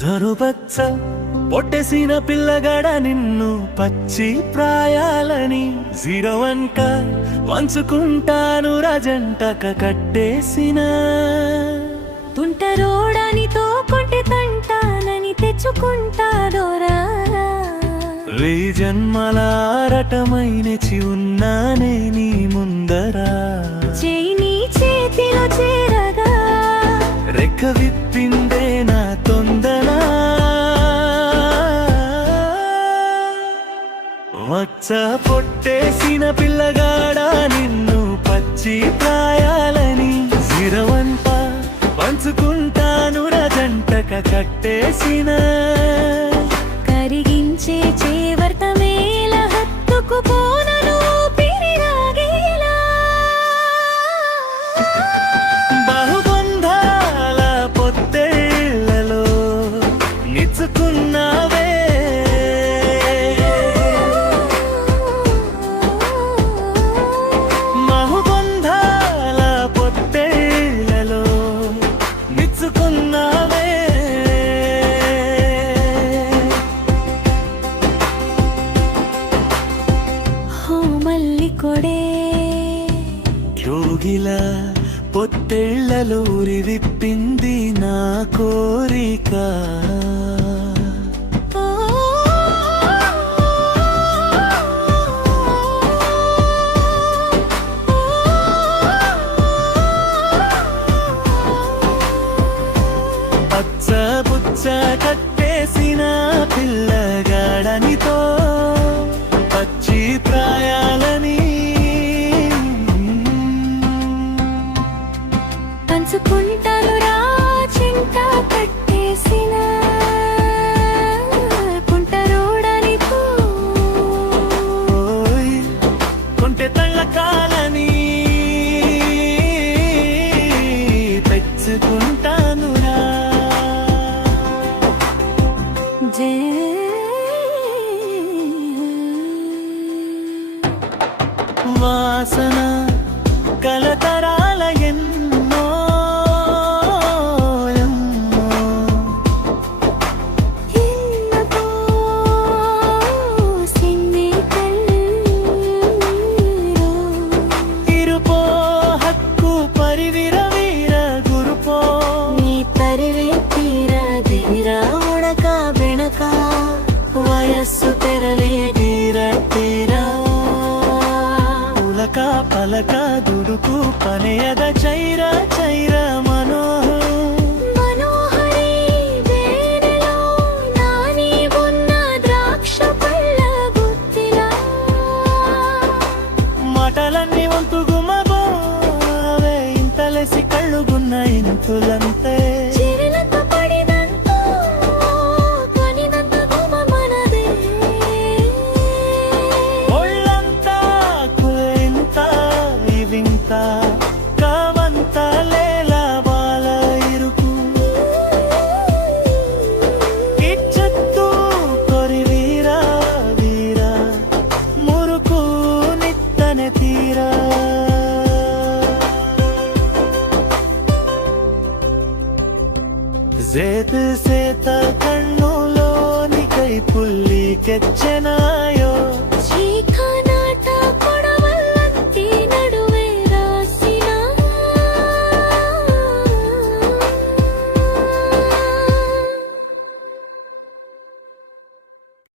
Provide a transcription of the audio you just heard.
జరుబచ్చ పొట్టేసిన పిల్లగాడ నిన్ను పచ్చి ప్రాయాలని జీరవంక వంచుకుంటాను రజంటక కట్టేసిన తుంటరోడానితో కొంటె తంటానని తెచ్చుకుంటాదోరా రే జన్మల ఆరటమైనచి ఉన్నానే నీ ముందరా చేయి నీ చేతిలో చేరగా రెక్క విప్పిందే నా తొందర వచ్చ పొట్టేసిన పిల్లగాడ నిన్ను పచ్చి ప్రాయాలని జీరవంత పంచుకుంటాను రజంటక కట్టేసిన కరిగించే చేవర్తమేల హత్తుకుపోనను పిరిరాగేలా బహుబంధాల పొత్తేళ్లలో నిచ్చుకున్నావే బహుబంధాల పొత్తేళ్లలో నిచ్చుకున్నావే మల్లికొడే యోగిల పొత్తేళ్లలో ఉరి విప్పింది నా కోరిక పచ్చ బుచ్చ కట్టేసిన పిల్లగాడనితో పచ్చి ప్రాయాలని పంచుకుంటాను రా చింత కట్టేసిన కుంటరోడనితో కొంటె తళ్ళకాలని తెచ్చుకుంటానురా వాసన కలతరాల ఎన్నో ఎన్నతో సిన్నికల్లో ఇరుపో హక్కు పరివిరవీర గురుపో నీ తరివే తీరా దిరా ఉడక బెణక వయస్సు తెరలే తీరా పులక పలక దుడుకు పనేయద చైర చైర మనోహరి వేనెలో నాని ఉన్న ద్రాక్ష పళ్ళ గుత్తిలా మాటలన్నీ వంతు గుమ్మబోవే ఇంతలేసి కళ్ళుగున్న ఇంతులంతే చిరులత పడినంతో కనినంత గుమ మనదే ఒళ్ళంతా కుయింత ఇవింత కావంత లేల బాల ఇరుకు ఇచ్చత్తు కొరి వీరా వీరా మురుకు నిత్తనే తీరా జేత్ సేత కన్నులోని కై పుల్లి కెచ్చనాయ